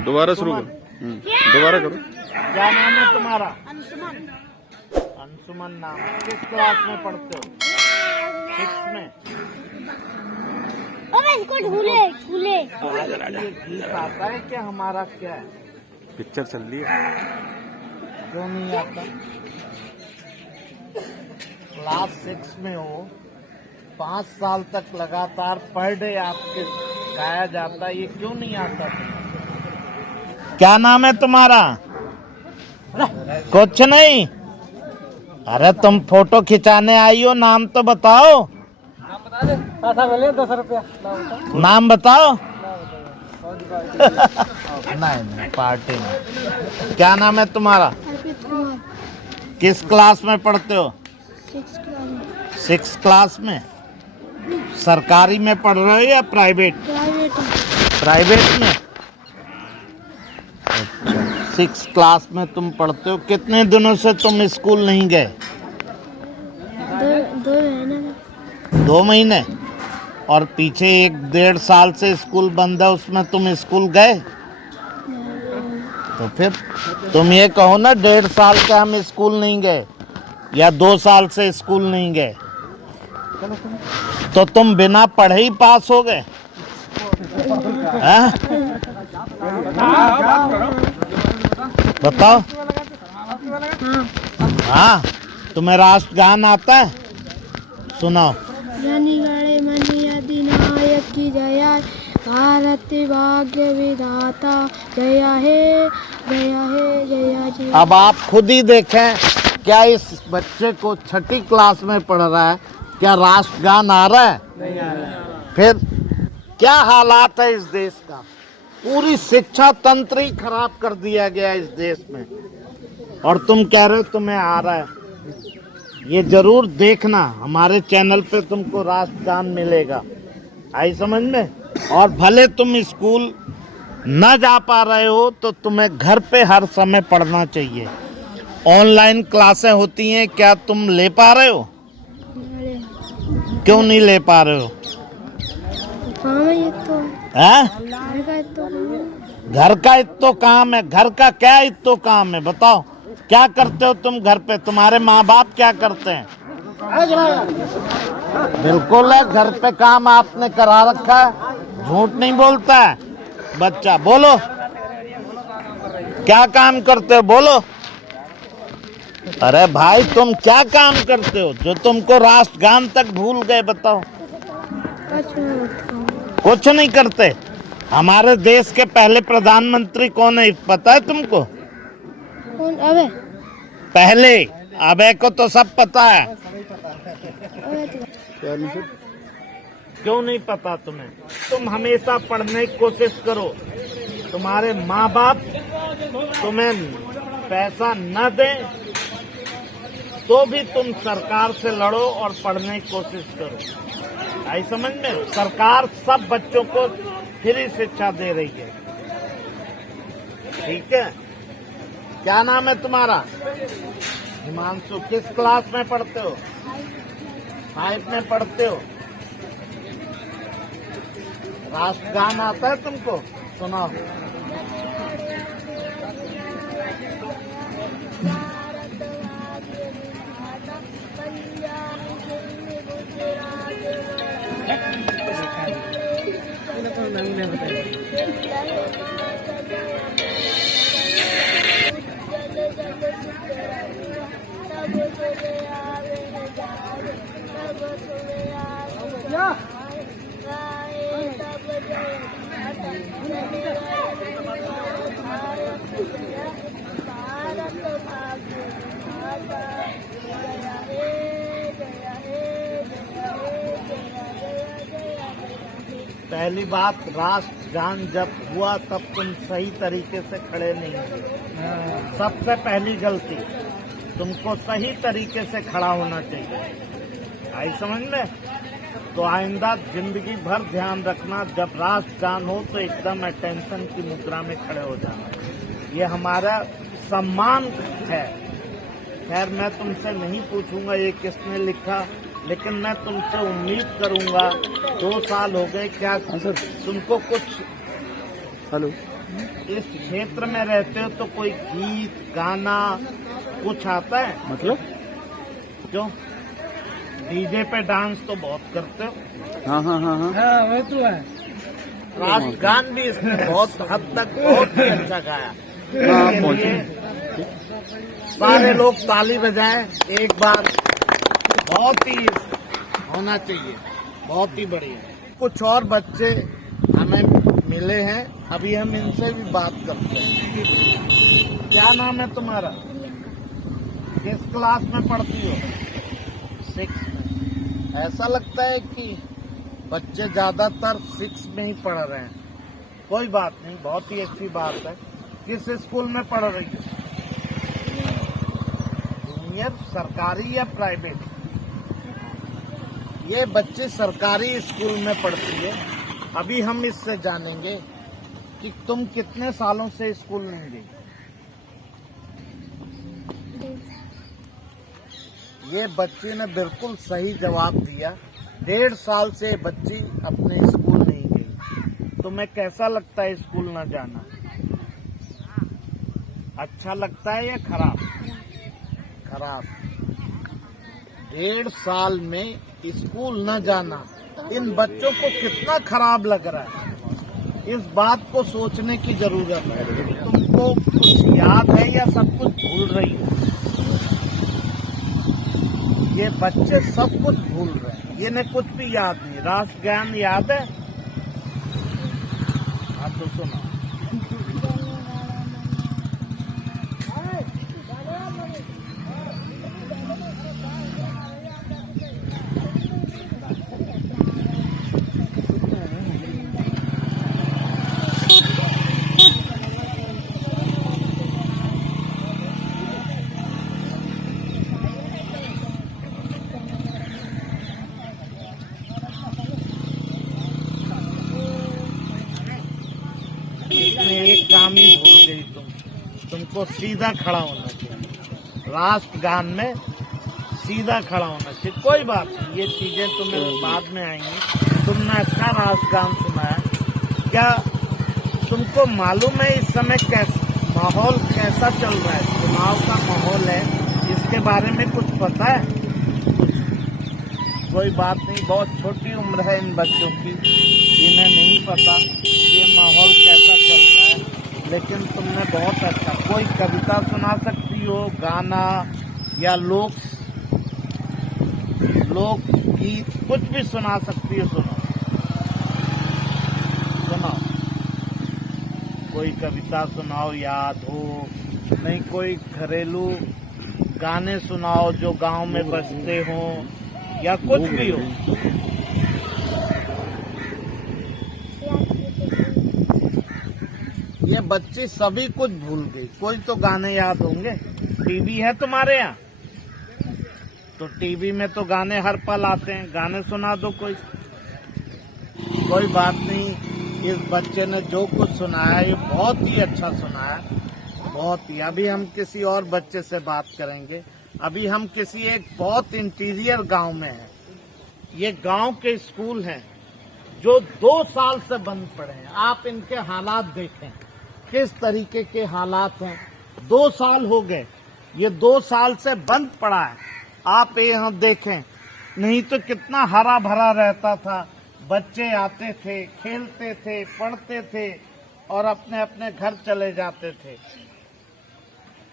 दोबारा शुरू करो। दोबारा करो। क्या नाम है तुम्हारा? अंशुमन नाम। किस क्लास में पढ़ते हो? 6 में। इसको झूले झूले ये गीत आता है क्या? हमारा क्या है? पिक्चर चल रही है। क्यों नहीं आता? क्लास 6 में हो, 5 साल तक लगातार पर डे आपके गाया जाता है, ये क्यों नहीं आता? क्या नाम है तुम्हारा? कुछ नहीं। अरे तुम फोटो खिंचाने आई हो, नाम तो बताओ। ₹10 रुपया नाम बताओ। नहीं पार्टी में। क्या नाम है तुम्हारा? अर्पित कुमार किस क्लास में पढ़ते हो? 6 6 क्लास में। सरकारी में पढ़ रहे हो या प्राइवेट? प्राइवेट प्राइवेट में। अच्छा, 6 क्लास में तुम पढ़ते हो। कितने दिनों से तुम स्कूल नहीं गए? 2 महीने में 2 महीने। और पीछे 1-1.5 साल से स्कूल बंद है, उसमें तुम स्कूल गए? तो फिर तुम ये कहो ना 1.5 साल से हम स्कूल नहीं गए या 2 साल से स्कूल नहीं गए, तो तुम बिना पढ़े ही पास हो गए? हैं? बताओ। हाँ, तुम्हें राष्ट्रगान आता है? सुनाओ। जनी गणे मनी अधिनायक की जया, भारत भाग्य विधाता जया हे जया हे जया जया। अब आप खुद ही देखें, क्या इस बच्चे को 6ठी क्लास में पढ़ रहा है, क्या राष्ट्रगान आ रहा है? नहीं आ रहा है। फिर क्या हालात है इस देश का? पूरी शिक्षा तंत्र ही खराब कर दिया गया इस देश में, और तुम कह रहे हो तुम्हें आ रहा है। ये जरूर देखना, हमारे चैनल पे तुमको राष्ट्रगान मिलेगा। आई समझ में? और भले तुम स्कूल न जा पा रहे हो तो तुम्हें घर पे हर समय पढ़ना चाहिए। ऑनलाइन क्लासें होती हैं, क्या तुम ले पा रहे हो? अरे क्यों नहीं ले पा रहे हो? काम है ये तो, हैं? घर का तो घर का इत्तो काम है। घर का क्या इत्तो काम है बताओ? क्या करते हो तुम घर पे? तुम्हारे माँ बाप क्या करते हैं? बिल्कुल है, घर पे काम आपने करा रखा है। झूठ नहीं बोलता है बच्चा। बोलो, क्या काम करते हो? बोलो। अरे भाई, तुम क्या काम करते हो जो तुमको राष्ट्रगान तक भूल गए? बताओ। कुछ नहीं करते। हमारे देश के पहले प्रधानमंत्री कौन है पता है तुमको? कौन? अबे पहले अबे को तो सब पता है। अबे तो क्यों नहीं पता तुम्हें? तुम हमेशा पढ़ने की कोशिश करो। तुम्हारे माँ बाप तुम्हें पैसा न दें तो भी तुम सरकार से लड़ो और पढ़ने की कोशिश करो। आई समझ में? सरकार सब बच्चों को फ्री शिक्षा दे रही है। ठीक है? क्या नाम है तुम्हारा? हिमांशु। किस क्लास में पढ़ते हो? 5 में पढ़ते हो। राष्ट्रगान आता है तुमको? सुनाओ। पहली बात, राष्ट्रगान जब हुआ तब तुम सही तरीके से खड़े नहीं हुए। सबसे पहली गलती, तुमको सही तरीके से खड़ा होना चाहिए। आई समझ में? तो आइंदा जिंदगी भर ध्यान रखना, जब राष्ट्रगान हो तो एकदम अटेंशन की मुद्रा में खड़े हो जाना। ये हमारा सम्मान है। खैर, मैं तुमसे नहीं पूछूंगा ये किसने लिखा, लेकिन मैं तुमसे उम्मीद करूंगा, 2 साल हो गए, क्या तुमको कुछ हेलो। इस क्षेत्र में रहते हो तो कोई गीत गाना कुछ आता है? मतलब? जो डीजे पे डांस तो बहुत करते हो। हाँ हाँ हाँ हाँ। हाँ वो तो है। राष्ट्रगान भी इसमें बहुत हद तक बहुत ही अच्छा गाया। हाँ, इसके लिए सारे लोग ताली बजाएं एक बार। बहुत ही होना चाहिए, बहुत ही बढ़िया। कुछ और बच्चे हमें मिले हैं, अभी हम इनसे भी बात करते हैं। क्या नाम है तुम्हारा? किस क्लास में पढ़ती हो? 6 में। ऐसा लगता है कि बच्चे ज्यादातर 6 में ही पढ़ रहे हैं। कोई बात नहीं, बहुत ही अच्छी बात है। किस स्कूल में पढ़ रही हो? जूनियर, सरकारी या प्राइवेट? ये बच्ची सरकारी स्कूल में पढ़ती है। अभी हम इससे जानेंगे कि तुम कितने सालों से स्कूल नहीं गई। ये बच्ची ने बिल्कुल सही जवाब दिया। 1.5 साल से बच्ची अपने स्कूल नहीं गई। तुम्हें कैसा लगता है स्कूल न जाना? अच्छा लगता है या खराब? खराब। 1.5 साल में स्कूल न जाना इन बच्चों को कितना खराब लग रहा है। इस बात को सोचने की जरूरत है। तुमको कुछ याद है या सब कुछ भूल रही हो? ये बच्चे सब कुछ भूल रहे हैं, इन्हें कुछ भी याद नहीं। राष्ट्रगान याद है? हाँ तो सुनो। एक काम ही भूल गई तुमको सीधा खड़ा होना चाहिए। राष्ट्रगान में सीधा खड़ा होना चाहिए। कोई बात नहीं, ये चीजें तुम्हें बाद में आएंगी। तुमने अच्छा राष्ट्रगान सुना है। क्या तुमको मालूम है इस समय माहौल कैसा चल रहा है? चुनाव का माहौल है, इसके बारे में कुछ पता है? कोई बात नहीं, बहुत छोटी उम्र है इन बच्चों की, इन्हें नहीं पता ये माहौल कैसा चल रहा है। लेकिन तुमने बहुत अच्छा, कोई कविता सुना सकती हो, गाना या लोक गीत कुछ भी सुना सकती हो। सुनाओ, कोई कविता सुनाओ याद हो। नहीं कोई घरेलू गाने सुनाओ जो गांव में बजते हो या कुछ भी हो। ये बच्ची सभी कुछ भूल गई। कोई तो गाने याद होंगे। टीवी है तुम्हारे यहाँ? तो टीवी में तो गाने हर पल आते हैं, गाने सुना दो कोई। कोई बात नहीं, इस बच्चे ने जो कुछ सुनाया ये बहुत ही अच्छा सुनाया, बहुत ही। अभी हम किसी और बच्चे से बात करेंगे। अभी हम किसी एक बहुत इंटीरियर गांव में हैं। ये गांव के स्कूल हैं जो 2 साल से बंद पड़े हैं। आप इनके हालात देखें, किस तरीके के हालात हैं। 2 साल हो गए, ये 2 साल से बंद पड़ा है। आप यहाँ देखें, नहीं तो कितना हरा भरा रहता था। बच्चे आते थे, खेलते थे, पढ़ते थे और अपने अपने घर चले जाते थे।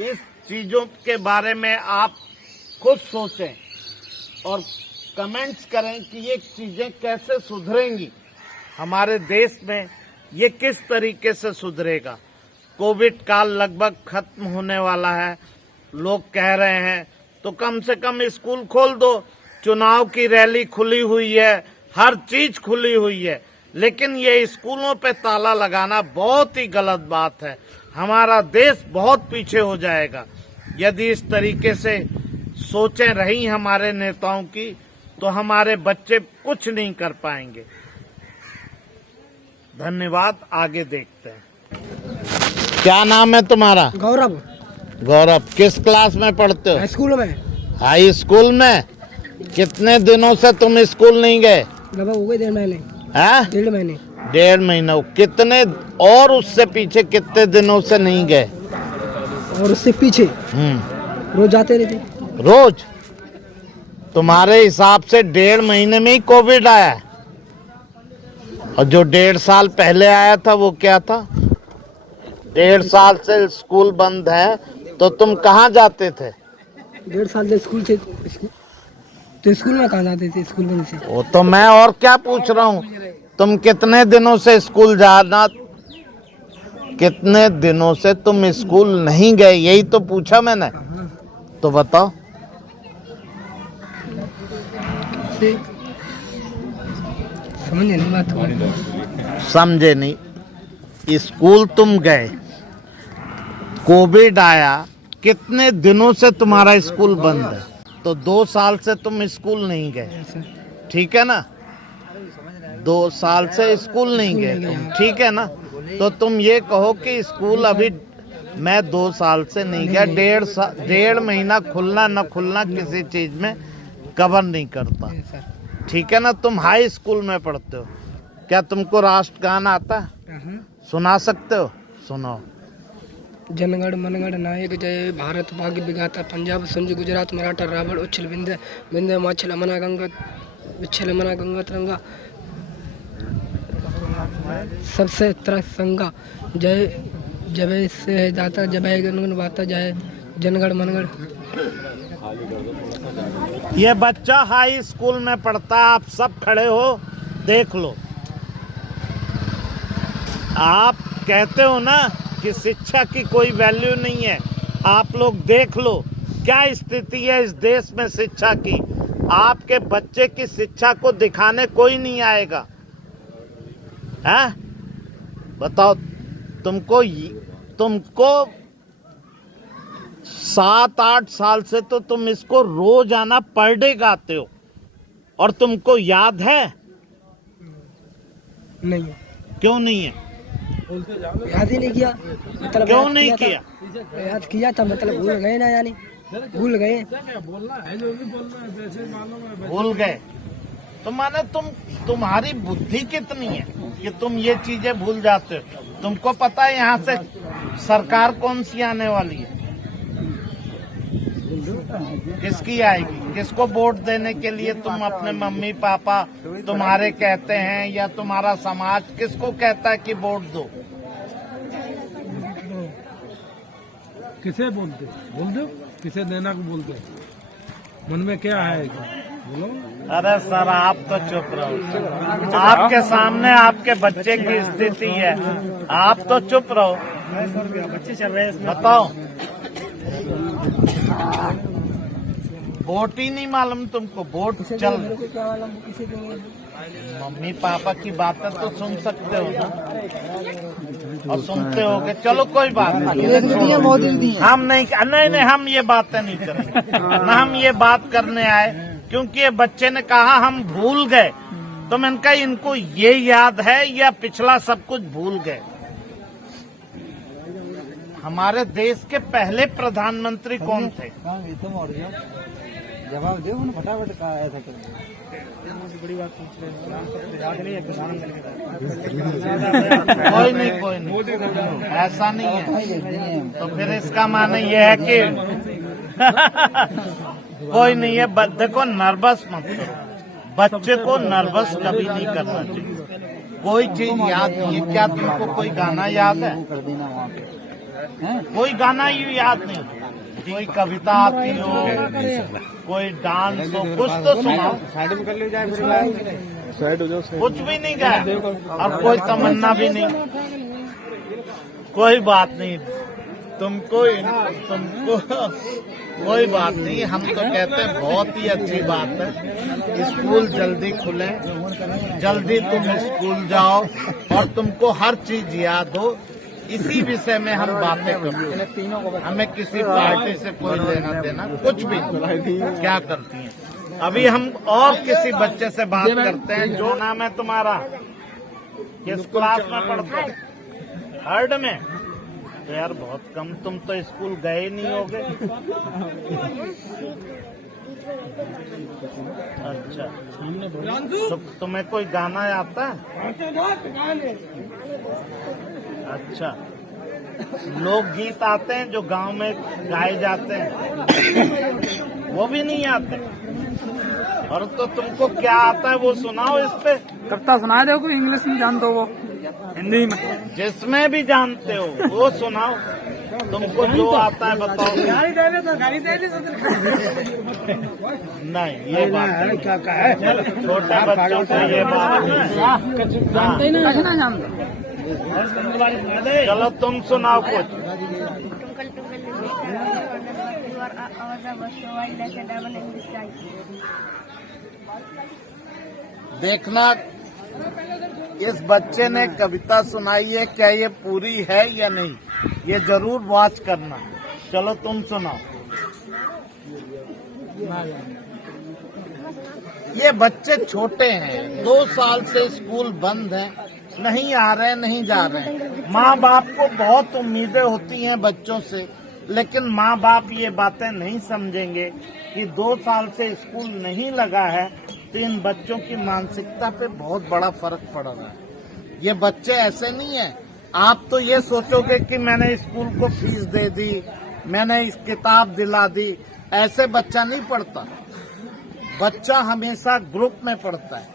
इस चीजों के बारे में आप खुद सोचें और कमेंट्स करें कि ये चीजें कैसे सुधरेंगी हमारे देश में, ये किस तरीके से सुधरेगा। कोविड काल लगभग खत्म होने वाला है, लोग कह रहे हैं, तो कम से कम स्कूल खोल दो। चुनाव की रैली खुली हुई है, हर चीज खुली हुई है, लेकिन ये स्कूलों पे ताला लगाना बहुत ही गलत बात है। हमारा देश बहुत पीछे हो जाएगा यदि इस तरीके से सोचें रही हमारे नेताओं की, तो हमारे बच्चे कुछ नहीं कर पाएंगे। धन्यवाद, आगे देखते हैं। क्या नाम है तुम्हारा? गौरव। गौरव, किस क्लास में पढ़ते हो? स्कूल में। हाई स्कूल में। कितने दिनों से तुम स्कूल नहीं गए? लगभग हो गए 1.5 महीने। हाँ, 1.5 महीने। 1.5 महीना। कितने और उससे पीछे कितने दिनों से नहीं गए? और उससे पीछे रोज जाते रहते। रोज? तुम्हारे हिसाब से 1.5 महीने में ही कोविड आया है। और जो 1.5 साल पहले आया था वो क्या था? 1.5 साल से स्कूल बंद है तो तुम कहाँ जाते थे? 1.5 साल से स्कूल से तो स्कूल में कहाँ जाते थे? स्कूल में से वो तो मैं और क्या पूछ रहा हूँ, तुम कितने दिनों से स्कूल जाना, कितने दिनों से तुम स्कूल नहीं गए, यही तो पूछा मैंने। तो बताओ। समझे नहीं बात? समझे नहीं। स्कूल तुम गए, कोविड आया, कितने दिनों से तुम्हारा स्कूल बंद है? तो 2 साल से तुम स्कूल नहीं गए, ठीक है ना? 2 साल से स्कूल नहीं गए तुम, ठीक है ना? तो तुम ये कहो कि स्कूल अभी मैं 2 साल से नहीं गया, 1.5 महीना खुलना न खुलना किसी चीज में कवर नहीं करता, ठीक है ना? तुम हाई स्कूल में पढ़ते हो, क्या तुमको राष्ट्रगान आता है? सुना सकते हो? सुनाओ। जनगण मनगण नायक जय, भारत भाग्य विधाता, पंजाब सिंध गुजरात मराठा रावण उच्छल विंध्य विंध्य माछल अमना गंगा विच्छल मना गंगा तरंगा सबसे त्रसंगा, जय जय से है दाता, जय गणगण वाता, जय जनगण मनगण। ये बच्चा हाई स्कूल में पढ़ता है, आप सब खड़े हो, देख लो। आप कहते हो ना कि शिक्षा की कोई वैल्यू नहीं है, आप लोग देख लो क्या स्थिति है इस देश में शिक्षा की। आपके बच्चे की शिक्षा को दिखाने कोई नहीं आएगा, हैं? बताओ। तुमको 7-8 साल से तो तुम इसको रोज आना पर डे गाते हो, और तुमको याद है? नहीं। क्यों नहीं है? याद ही नहीं किया। मतलब क्यों नहीं किया? याद किया था, मतलब भूल गए ना, यानी भूल गए। भूल गए तो माने तुम्हारी बुद्धि कितनी है कि तुम ये चीजें भूल जाते हो? तुमको पता है यहाँ से सरकार कौन सी आने वाली है? किसकी आएगी? किसको वोट देने के लिए तुम अपने मम्मी पापा तुम्हारे कहते हैं, या तुम्हारा समाज किसको कहता है कि वोट दो? किसे बोलते? बोल दो किसे देना को बोलते? मन में क्या है बोलो। अरे सर आप तो चुप रहो, आपके सामने आपके बच्चे की स्थिति है, आप तो चुप रहो। बच्चे चल रहे हैं, बताओ। वोट ही नहीं मालूम तुमको? वोट चल, मम्मी पापा की बातें तो सुन सकते हो ना, और सुनते होगे। चलो कोई बात नहीं, हम नहीं, हम ये बातें नहीं करेंगे ना, हम ये बात करने आए क्योंकि ये बच्चे ने कहा हम भूल गए, तो मैंने कहा इनको ये याद है या पिछला सब कुछ भूल गए? हमारे देश के पहले प्रधानमंत्री कौन थे? जवाब दे फटाफट का ऐसा बड़ी बात कोई नहीं, ऐसा नहीं है। तो फिर इसका माने ये है कि कोई नहीं है। देखो नर्वस मत करो, बच्चे को नर्वस कभी नहीं करना चाहिए। कोई चीज याद नहीं है क्या तुमको? कोई गाना याद है? कोई गाना ही याद नहीं? कोई कविता आती हो, कोई डांस हो, कुछ तो सुनाओ। कुछ भी नहीं गाया, और कोई तमन्ना भी नहीं। कोई बात नहीं, तुमको कोई बात नहीं। हम तो कहते हैं बहुत ही अच्छी बात है, स्कूल जल्दी खुले, जल्दी तुम स्कूल जाओ और तुमको हर चीज याद हो। इसी विषय में हम बातें करते हैं, हमें किसी पार्टी से कोई लेना देना कुछ भी। क्या करती हैं? अभी हम और किसी बच्चे से बात करते हैं। जो नाम है तुम्हारा, किस क्लास में पढ़ते हो? 3rd में? तो यार बहुत कम, तुम तो स्कूल गए नहीं होगे। अच्छा, तो तुम्हें कोई गाना आता है? अच्छा, लोकगीत आते हैं जो गांव में गाए जाते हैं, वो भी नहीं आते? और तो तुमको क्या आता है वो सुनाओ इस पे। कविता सुना दो, कोई इंग्लिश में जानते हो वो, हिंदी में। जिसमें भी जानते हो वो सुनाओ, तुमको जो आता है बताओ। नहीं, ये बात नहीं। क्या है छोटे बच्चों से ये बात नहीं। जानते ही नहीं जानते। चलो तुम सुनाओ कुछ। देखना इस बच्चे ने कविता सुनाई है, क्या ये पूरी है या नहीं, ये जरूर वॉच करना। चलो तुम सुनाओ। ये बच्चे छोटे हैं, 2 साल से स्कूल बंद है, नहीं आ रहे, नहीं जा रहे। माँ बाप को बहुत उम्मीदें होती हैं बच्चों से, लेकिन माँ बाप ये बातें नहीं समझेंगे कि 2 साल से स्कूल नहीं लगा है तो इन बच्चों की मानसिकता पे बहुत बड़ा फर्क पड़ रहा है। ये बच्चे ऐसे नहीं है, आप तो ये सोचोगे कि मैंने स्कूल को फीस दे दी, मैंने इस किताब दिला दी, ऐसे बच्चा नहीं पढ़ता। बच्चा हमेशा ग्रुप में पढ़ता है।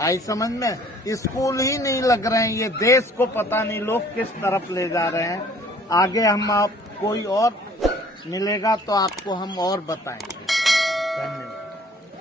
आई समझ में? स्कूल ही नहीं लग रहे हैं, ये देश को पता नहीं लोग किस तरफ ले जा रहे हैं। आगे हम आप कोई और मिलेगा तो आपको हम और बताएंगे।